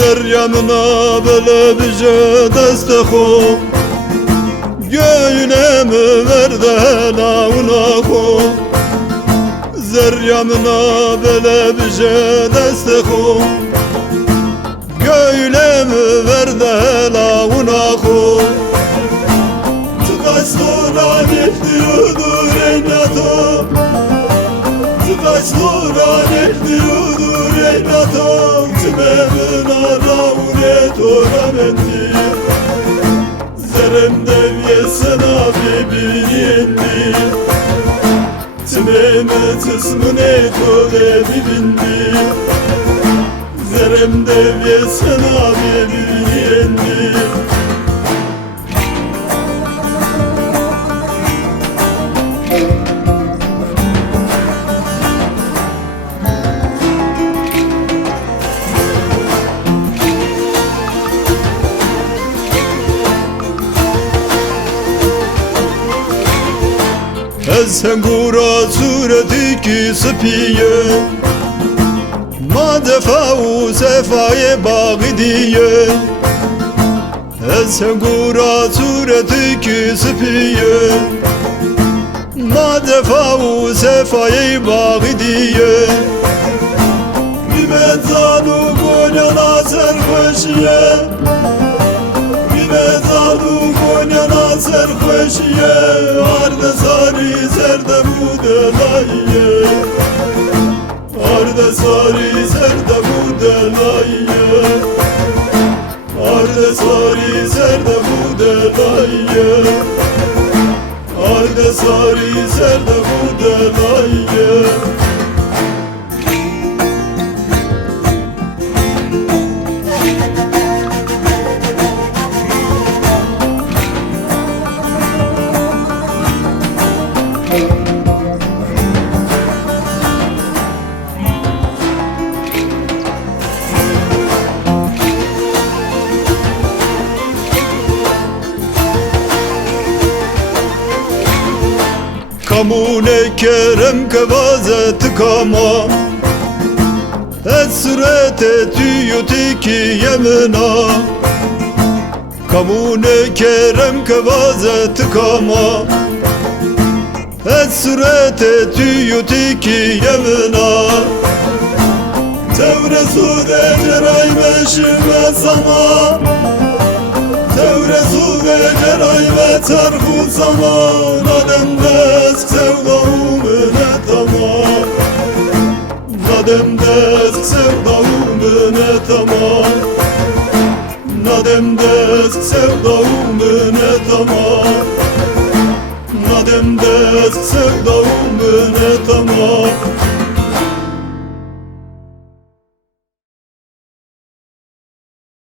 Zeryamına böyle bir şey destek ol, göğünemi ver de helavuna koy. Zeryamına böyle bir şey destek ol, göğünemi ver de helavuna koy. Tıkaç sonra nekliyordur eynato, tıkaç sonra nekliyordur eynato. Tümemin aravret oramendi, zerem devyesen abi bilindi. Tümeme tısmın etole bibindi, zerem devyesen abi bilindi. Sen gura sureti ki spiye, ma defa u sefaye bağı diye. Sen gura sureti ki spiye, ma defa u sefaye bağı diye. Bimezanu gonyana serhoşiye, bimezanu gonyana serhoşiye. Arda sari serde bu delayye, arda sari serde bu delayye, arda sari serde bu delayye, arda sari serde bu delayye. Kamune kerem kevazet kama, et surete tüyutiki yemena. Kamune kerem kevazet kama, et surete tüyutiki yemena. Tevre sude ceray meşime sama, tevre sude ceray ve terhu zaman. Nademdesk sevdağımın tamam, nademdesk sevdağımın tamam, nademdesk sevdağımın tamam, nademdesk sevdağımın tamam.